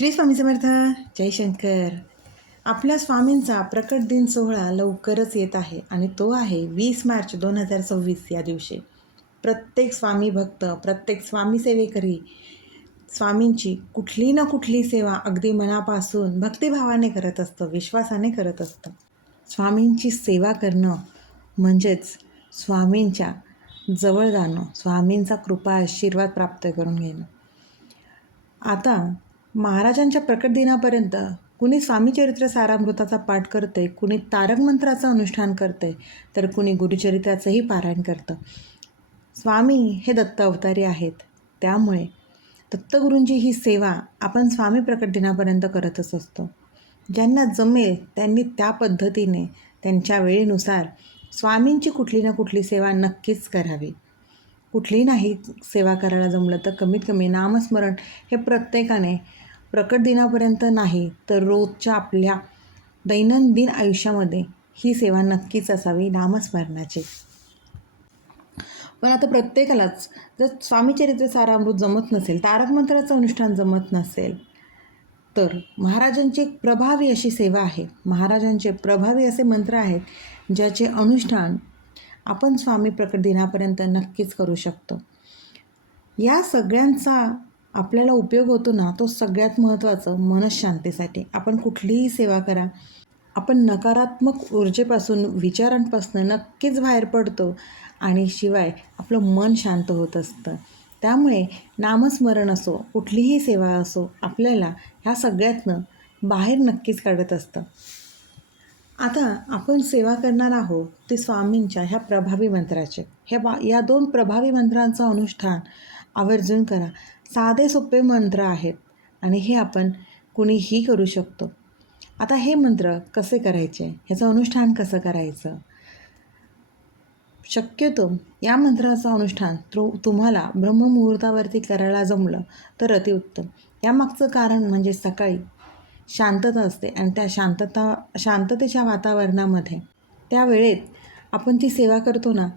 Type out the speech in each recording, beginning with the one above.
श्री स्वामी समर्थ. जय शंकर. आपल्या स्वामींचा प्रकट दिन सोहळा लवकरच येत आहे आणि तो आहे 20 मार्च 2026 या दिवशी. प्रत्येक स्वामी भक्त, प्रत्येक स्वामी सेवेकरी स्वामींची कुठली ना कुठली सेवा अगदी मनापासून भक्तिभावाने करत असतं, विश्वासाने करत असतं. स्वामींची सेवा करणं म्हणजेच स्वामींच्या जवळ जाणं, स्वामींचा कृपा आशीर्वाद प्राप्त करून घेणं. आता महाराजांच्या प्रकट दिनापर्यंत कुणी स्वामीचरित्र सारामृताचा पाठ करते, कुणी तारक मंत्राचं अनुष्ठान करते, तर कुणी गुरुचरित्राचंही पारायण करतं. स्वामी हे दत्त अवतारी आहेत, त्यामुळे दत्तगुरूंची ही सेवा आपण स्वामी प्रकट दिनापर्यंत करतच असतो. ज्यांना जमेल त्यांनी त्या पद्धतीने त्यांच्या वेळेनुसार स्वामींची कुठली ना कुठली सेवा नक्कीच करावी. कुठली नाही सेवा करायला जमलं तर कमीत कमी नामस्मरण हे प्रत्येकाने प्रकट दिनापर्यंत नाही तर रोजच्या आपल्या दैनंदिन आयुष्यामध्ये ही सेवा नक्कीच असावी नामस्मरणाची. पण आता प्रत्येकालाच जर स्वामीचरित्र सारामृत जमत नसेल, तारक मंत्राचं अनुष्ठान जमत नसेल, तर महाराजांची एक प्रभावी अशी सेवा आहे. महाराजांचे प्रभावी असे मंत्र आहेत ज्याचे अनुष्ठान आपण स्वामी प्रकट दिनापर्यंत नक्कीच करू शकतो. या सगळ्यांचा आपल्याला उपयोग होतो ना, तो सगळ्यात महत्त्वाचं मनःशांतीसाठी. आपण कुठलीही सेवा करा, आपण नकारात्मक ऊर्जेपासून, विचारांपासून नक्कीच बाहेर पडतो आणि शिवाय आपलं मन शांत होत असतं. त्यामुळे नामस्मरण असो, कुठलीही सेवा असो, आपल्याला ह्या सगळ्यातनं बाहेर नक्कीच काढत असतं. आता आपण सेवा करणार आहोत ते स्वामींच्या ह्या प्रभावी मंत्राचे. या 2 प्रभावी मंत्रांचं अनुष्ठान आवर्जून करा. साधे सोपे मंत्र आहेत आणि हे आपण कुणीही करू शकतो. आता हे मंत्र कसे करायचे, ह्याचं अनुष्ठान कसं करायचं? शक्यतो या मंत्राचं अनुष्ठान तुम्हाला ब्रह्ममुहूर्तावरती करायला जमलं तर अतिउत्तम. यामागचं कारण म्हणजे सकाळी शांतता असते आणि त्या शांततेच्या वातावरणामध्ये त्या वेळेत आपण ती सेवा करतो ना,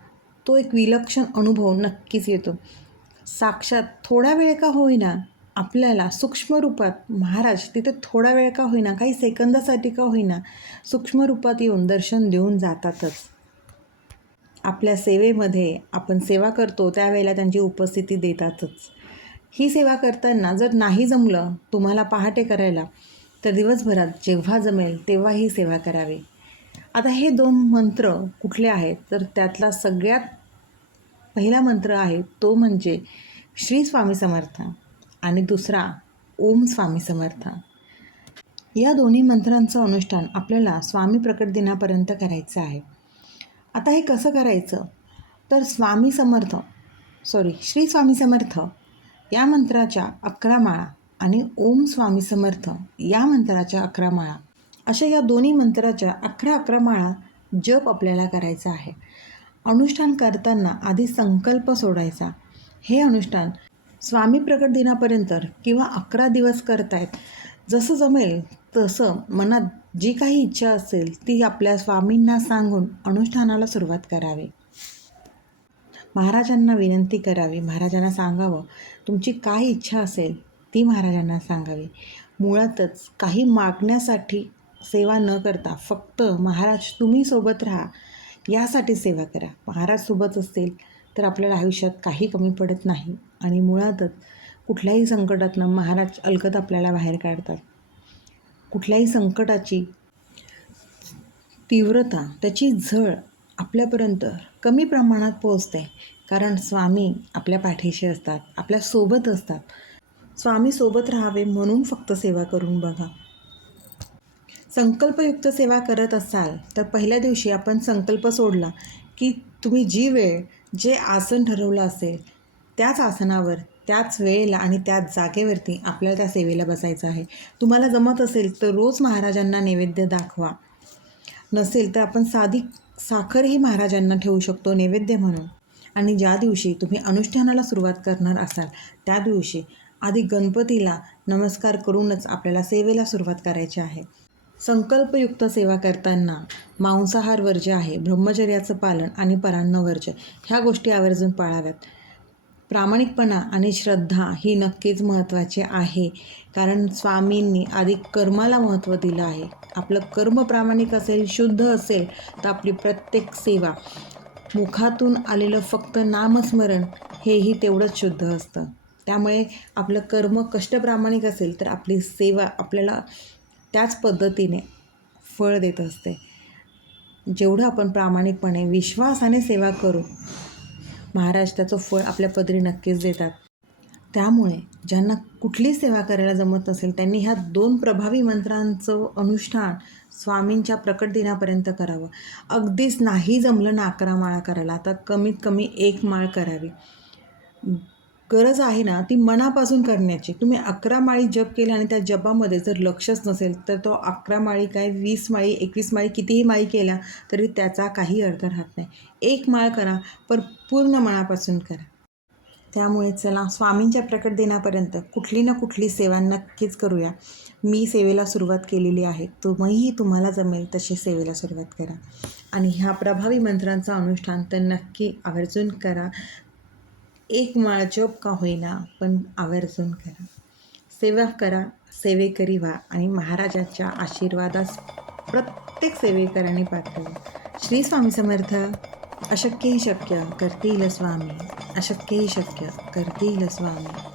तो एक विलक्षण अनुभव नक्कीच येतो. साक्षात थोडा वेळ का होईना आपल्याला सूक्ष्म रूपात महाराज तिथे थोडा वेळ का होईना, काही सेकंदासाठी का होईना सूक्ष्म रूपात येऊन दर्शन देऊन जातातच. आपल्या सेवेमध्ये आपण सेवा करतो त्यावेळेला त्यांची उपस्थिती देतातच. ही सेवा करताना जर नाही जमलं तुम्हाला पहाटे करायला, तर दिवसभरात जेव्हा जमेल तेव्हा ही सेवा करावी. आता हे 2 मंत्र कुठले आहेत, तर त्यातला सगळ्यात पहिला मंत्र आहे तो म्हणजे श्री स्वामी समर्थ आणि दुसरा ओम स्वामी समर्थ. या दोन्ही मंत्रांचं अनुष्ठान आपल्याला स्वामी प्रकट दिनापर्यंत करायचं आहे. आता हे कसं करायचं, तर श्री स्वामी समर्थ या मंत्राच्या 11 माळा आणि ओम स्वामी समर्थ या मंत्राच्या 11 माळा, अशा या दोन्ही मंत्राच्या 11 माळा जप आपल्याला करायचा आहे. अनुष्ठान करताना आधी संकल्प सोडायचा. हे अनुष्ठान स्वामी प्रकट दिनापर्यंत किंवा 11 दिवस करतायत, जसं जमेल तसं मनात जी काही इच्छा असेल ती आपल्या स्वामींना सांगून अनुष्ठानाला सुरुवात करावी. महाराजांना विनंती करावी, महाराजांना सांगावं तुमची काय इच्छा असेल ती महाराजांना सांगावी. मुळातच काही मागण्यासाठी सेवा न करता फक्त महाराज तुम्ही सोबत राहा यासाठी सेवा करा. महाराज सोबत असतील तर आपल्याला आयुष्यात काही कमी पडत नाही आणि मुळातच कुठल्याही संकटातनं महाराज अलगद आपल्याला बाहेर काढतात. कुठल्याही संकटाची तीव्रता, त्याची झळ आपल्यापर्यंत कमी प्रमाणात पोहोचते, कारण स्वामी आपल्या पाठीशी असतात, आपल्या सोबत असतात. स्वामी सोबत राहावे म्हणून फक्त सेवा करून बघा. संकल्पयुक्त सेवा करत असाल तर पहिल्या दिवशी आपण संकल्प सोडला की तुम्ही जी वेळ, जे आसन ठरवलं असेल त्याच आसनावर, त्याच वेळेला आणि त्याच जागेवरती आपल्याला त्या सेवेला बसायचं आहे. तुम्हाला जमत असेल तर रोज महाराजांना नैवेद्य दाखवा. नसेल तर आपण साधी साखरही महाराजांना ठेवू शकतो नैवेद्य म्हणून. आणि ज्या दिवशी तुम्ही अनुष्ठानाला सुरुवात करणार असाल त्या दिवशी आधी गणपतीला नमस्कार करूनच आपल्याला सेवेला सुरुवात करायची आहे. संकल्पयुक्त सेवा करताना मांसाहार वर्ज्य आहे, ब्रह्मचर्याचं पालन आणि परान्न वर्ज्य ह्या गोष्टी आवर्जून पाळाव्यात. प्रामाणिकपणा आणि श्रद्धा ही नक्कीच महत्त्वाची आहे. कारण स्वामींनी आधी कर्माला महत्त्व दिलं आहे. आपलं कर्म प्रामाणिक असेल, शुद्ध असेल, तर आपली प्रत्येक सेवा, मुखातून आलेलं फक्त नामस्मरण हेही तेवढंच शुद्ध असतं. त्यामुळे आपलं कर्म कष्ट प्रामाणिक असेल तर आपली सेवा आपल्याला त्याच पद्धतीने फळ देत असते. जेवढं आपण प्रामाणिकपणे विश्वासाने सेवा करू, महाराज त्याचं फळ आपल्या पदरी नक्कीच देतात. त्यामुळे ज्यांना कुठली सेवा करायला जमत नसेल त्यांनी ह्या 2 प्रभावी मंत्रांचं अनुष्ठान स्वामींच्या प्रकट दिनापर्यंत करावं. अगदीच नाही जमलं ना 11 माळा करायला, तर कमीत कमी 1 माळ करावी. गरज आहे ना ती मनापासून करण्याची. तुम्ही 11 माळी जप केल्या आणि त्या जपामध्ये जर लक्षच नसेल तर तो 11 माळी काय 20 माळी 21 माळी कितीही माळी केल्या तरी त्याचा काही अर्थ राहत नाही. 1 माळ करा, पण पूर्ण मनापासून करा. त्यामुळे चला स्वामींच्या प्रकट दिनापर्यंत कुठली ना कुठली सेवा नक्कीच करूया. मी सेवेला सुरुवात केलेली आहे. तुम्हाला जमेल तशी सेवेला सुरुवात करा. आणि ह्या प्रभावी मंत्रांचं अनुष्ठान तर नक्की आवर्जून करा. 1 माळ जप का होईना पण आवर्जून करा. सेवा करा, सेवेकरी व्हा आणि महाराजांच्या आशीर्वादास प्रत्येक सेवेकरांनी पात्र व्हा. श्री स्वामी समर्थ. अशक्यही शक्य करतील स्वामी, अशक्यही शक्य करतील स्वामी.